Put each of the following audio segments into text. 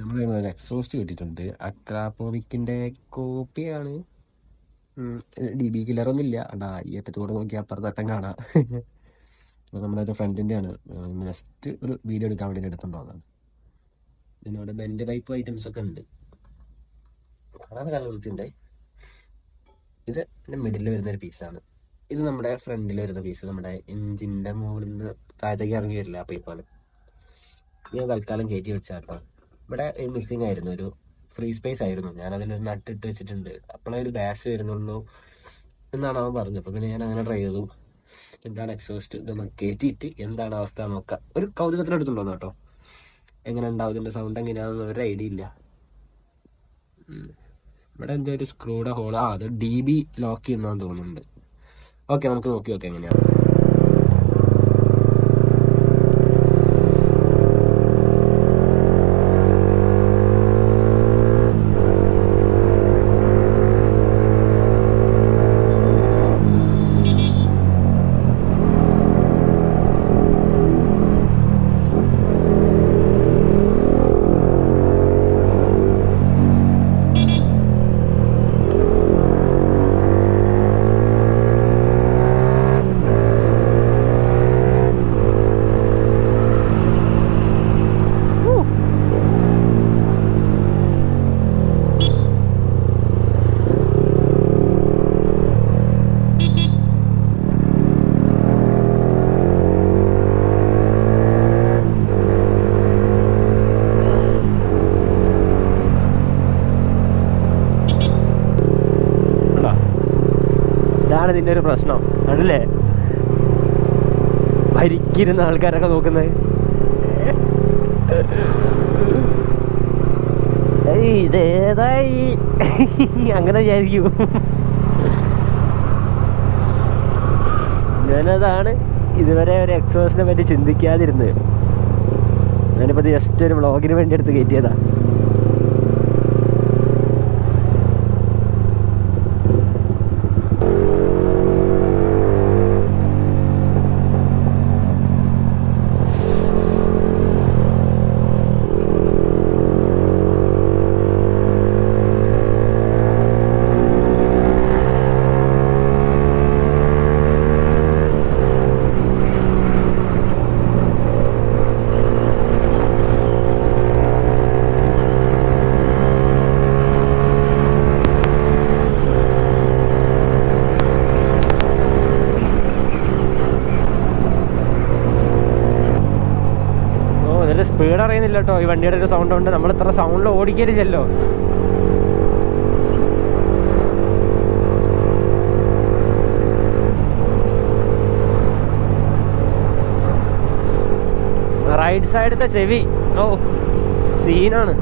നമ്മൾ എക്സോസ്റ്റ് കിട്ടിയിട്ടുണ്ട്. അക്രാപോവിക്കിന്റെ കോപ്പിയാണ് D B കില്ലറൊന്നും ഇല്ല അടാ ഈ അറ്റത്തോടെ നോക്കി അപ്പുറത്തട്ടം കാണാം. നമ്മുടെ ഒരു ഫ്രണ്ടിന്റെ ആണ്. ജസ്റ്റ് ഒരു വീഡിയോ എടുക്കാൻ വേണ്ടി എടുത്തുണ്ടോന്നാണ് ഇതിനോട് ബെൻഡ് പൈപ്പ് ഐറ്റംസ് ഒക്കെ ഉണ്ട്. കാണാൻ ഇത് മിഡിൽ വരുന്ന ഒരു പീസാണ് ഇത് നമ്മുടെ ഫ്രണ്ടിൽ വരുന്ന പീസ് നമ്മുടെ എഞ്ചിന്റെ മുകളിൽ നിന്ന് താഴത്തേക്ക് ഇറങ്ങി വരില്ല ആ പൈപ്പാണ് ഞാൻ തൽക്കാലം കയറ്റി വെച്ചാട്ടോ. ഇവിടെ മിസ്സിംഗ് ആയിരുന്നു. ഒരു ഫ്രീ സ്പേസ് ആയിരുന്നു. ഞാൻ അതിലൊരു നട്ട് ഇട്ട് വെച്ചിട്ടുണ്ട്. അപ്പോഴേ ഒരു ഗ്യാസ് വരുന്നുള്ളൂ എന്നാണ് അവൻ പറഞ്ഞത്. അപ്പൊ പിന്നെ ഞാൻ അങ്ങനെ ട്രൈ ചെയ്തു. എന്താണ് എക്സോസ്റ്റ് ഇതൊന്ന് കയറ്റിയിട്ട് എന്താണ് അവസ്ഥ നോക്കാം. ഒരു കൗതുകത്തിന് എടുത്തുണ്ടോ കേട്ടോ. എങ്ങനെ ഉണ്ടാവും ഇതിന്റെ സൗണ്ട് എങ്ങനെയാണെന്ന് ഒരു ഐഡിയ ഇല്ല. ഇവിടെ എന്തോ ഒരു സ്ക്രൂയുടെ ഹോൾ ആ അത് ഡി ബി ലോക്ക് ചെയ്യുന്നതെന്ന് തോന്നുന്നുണ്ട്. ഓക്കെ നമുക്ക് നോക്കി നോക്കാം എങ്ങനെയാണ് ഇതാണ് ഇതിന്റെ ഒരു പ്രശ്നം. ആണല്ലേ ഭരിക്കിരുന്ന ആൾക്കാരൊക്കെ നോക്കുന്നത്. ഇതേതായി അങ്ങനെ വിചാരിക്കൂ. ഞാനതാണ് ഇതുവരെ ഒരു എക്സോസിനെ പറ്റി ചിന്തിക്കാതിരുന്നത്. ഞാനിപ്പോൾ ജസ്റ്റ് ഒരു വ്ളോഗിന് വേണ്ടി എടുത്ത് കയറ്റിയതാ ഓ ഇതിന്റെ സ്പീഡ് കേട്ടോ ഈ വണ്ടിയുടെ ഒരു സൗണ്ട് ഉണ്ട്. നമ്മൾ ഇത്ര സൗണ്ടിൽ ഓടിക്കരുതല്ലോ. റൈറ്റ് സൈഡത്തെ ചെവി. ഓ സീനാണ്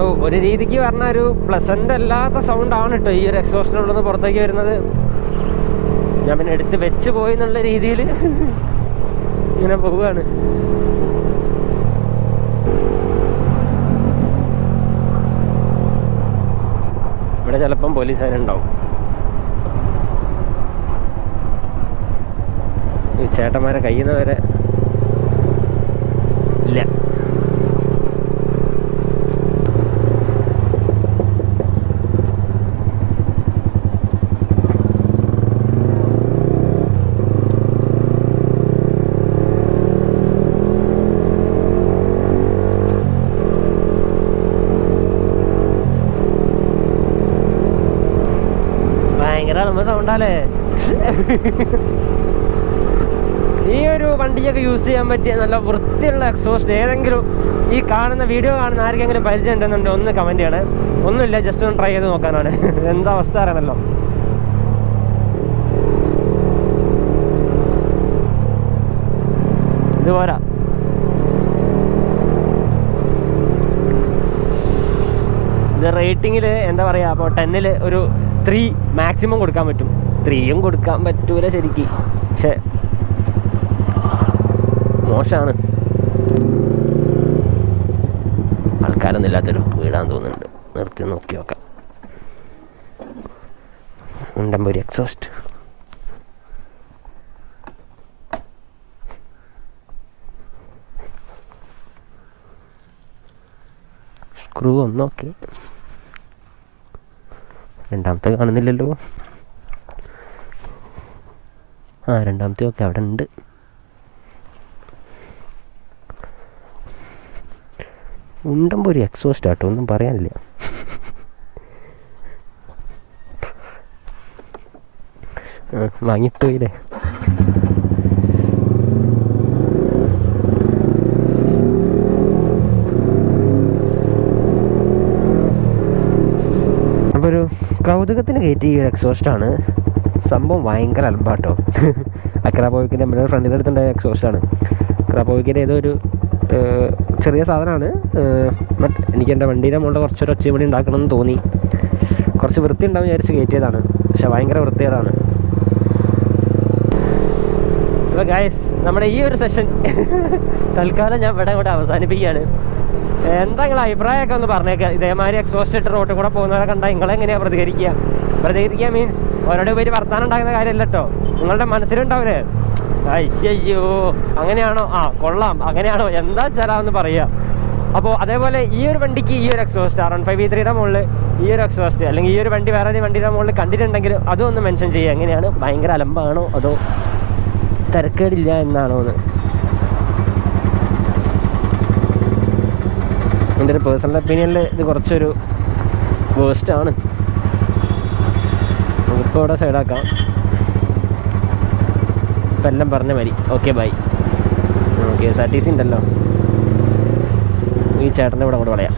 ഓ ഒരു രീതിക്ക് പറഞ്ഞ ഒരു പ്ലസന്റ് അല്ലാത്ത സൗണ്ട് ആണ് കേട്ടോ ഈ ഒരു എക്സോഷനുള്ളിൽ നിന്ന് പുറത്തേക്ക് വരുന്നത്. ഞാൻ പിന്നെ എടുത്ത് വെച്ച് പോയി എന്നുള്ള രീതിയിൽ ഇങ്ങനെ പോവുകയാണ്. ഇവിടെ ചിലപ്പം പോലീസുകാരുണ്ടാവും. ഈ ചേട്ടന്മാരെ കയ്യിൽ ഇല്ല. ഭയങ്കര അളമ്പ സൗണ്ടാലേ ഈ ഒരു വണ്ടിയൊക്കെ യൂസ് ചെയ്യാൻ പറ്റിയ നല്ല വൃത്തിയുള്ള എക്സോസ്റ്റ് ഏതെങ്കിലും ഈ കാണുന്ന വീഡിയോ കാണുന്ന ആർക്കെങ്കിലും പരിചയം ഉണ്ടെന്നുണ്ട് ഒന്ന് കമന്റ് ചെയ്യണേ. ഒന്നുമില്ല ജസ്റ്റ് ഒന്ന് ട്രൈ ചെയ്ത് നോക്കാനാണ്. എന്താ അവസ്ഥ അറിയണല്ലോ ഇത് പോരാ. ഇത് റേറ്റിങ്ങിൽ എന്താ പറയുക അപ്പോൾ ടെന്നിൽ ഒരു ത്രീ മാക്സിമം കൊടുക്കാൻ പറ്റും. ത്രീയും കൊടുക്കാൻ പറ്റൂല ശരിക്ക്. പക്ഷെ മോശമാണ് ആൾക്കാരൊന്നും ഇല്ലാത്തൊരു വീടാന്ന് തോന്നുന്നുണ്ട്. നിർത്തി നോക്കി നോക്കാം. ഉണ്ടമ്പൊരി എക്സോസ്റ്റ് സ്ക്രൂ ഒന്ന് ഓക്കെ രണ്ടാമത്തെ കാണുന്നില്ലല്ലോ. ആ രണ്ടാമത്തെ ഒക്കെ അവിടെ ഉണ്ട്. ഉണ്ടമ്പൊരു എക്സോസ്റ്റ് ആട്ടോ ഒന്നും പറയാനില്ല. വാങ്ങിപ്പോയില്ലേ? കൗതുകത്തിന് കയറ്റി ഈ എക്സോസ്റ്റ് ആണ്. സംഭവം ഭയങ്കര അലമ്പാട്ടോ. അക്രാപോവിക്കിന്റെ നമ്മുടെ ഫ്രണ്ടിന്റെ അടുത്തുണ്ടായ എക്സോസ്റ്റാണ് ആണ്. അക്രാപോവിക്കിന്റെ ഏതോ ഒരു ചെറിയ സാധനമാണ്. ബട്ട് എനിക്ക് എന്റെ വണ്ടീന്റെ മുകളിൽ കുറച്ചൊരു ഒച്ചമണി ഉണ്ടാക്കണം എന്ന് തോന്നി. കുറച്ച് വൃത്തി ഉണ്ടാവും വിചാരിച്ച് കയറ്റിയതാണ്. പക്ഷെ ഭയങ്കര വൃത്തികേടാണ്. അപ്പോൾ ഗായസ് നമ്മുടെ ഈ ഒരു സെഷൻ തൽക്കാലം ഞാൻ ഇവിടെ ഇവിടെ അവസാനിപ്പിക്കുകയാണ്. എന്താ നിങ്ങളെ അഭിപ്രായമൊക്കെ ഒന്ന് പറഞ്ഞേക്കുക ഇതേമാതിരി എക്സോസ്റ്റ് ഇട്ട് റോട്ടിൽ കൂടെ പോകുന്നവരെ കണ്ടാൽ നിങ്ങളെങ്ങനെയാണ് പ്രതികരിക്കുക? പ്രതികരിക്കുക മീൻസ് ഓരോടെ പേര് വർത്താനം ഉണ്ടാകുന്ന കാര്യമല്ല കേട്ടോ നിങ്ങളുടെ മനസ്സിലുണ്ടാവില്ലേ അയ്യോ അങ്ങനെയാണോ? ആ കൊള്ളാം. അങ്ങനെയാണോ? എന്താ ചരാന്ന് പറയുക അപ്പോൾ അതേപോലെ ഈ ഒരു വണ്ടിക്ക് ഈ ഒരു exhaust R one five V ത്രീയുടെ മുകളിൽ ഈ ഒരു എക്സോസ്റ്റ് അല്ലെങ്കിൽ ഈ ഒരു വണ്ടി വേറെ ഏതെങ്കിലും വണ്ടിയുടെ മുകളിൽ കണ്ടിട്ടുണ്ടെങ്കിൽ അതും ഒന്ന് മെൻഷൻ ചെയ്യുക. എങ്ങനെയാണ്? ഭയങ്കര അലമ്പാണോ? അതോ തിരക്കേടില്ല എന്നാണോ എന്ന്? എന്റെ ഒരു പേഴ്സണൽ ഒപ്പീനിയനിൽ ഇത് കുറച്ചൊരു വേസ്റ്റ് ആണ്. ഇപ്പോൾ ഇവിടെ സൈഡാക്കാം ഇപ്പം എല്ലാം പറഞ്ഞ മതി okay bye K S R T C ഉണ്ടല്ലോ. ഈ ചേട്ടന്റെ ഇവിടെ കൂടെ പറയാം.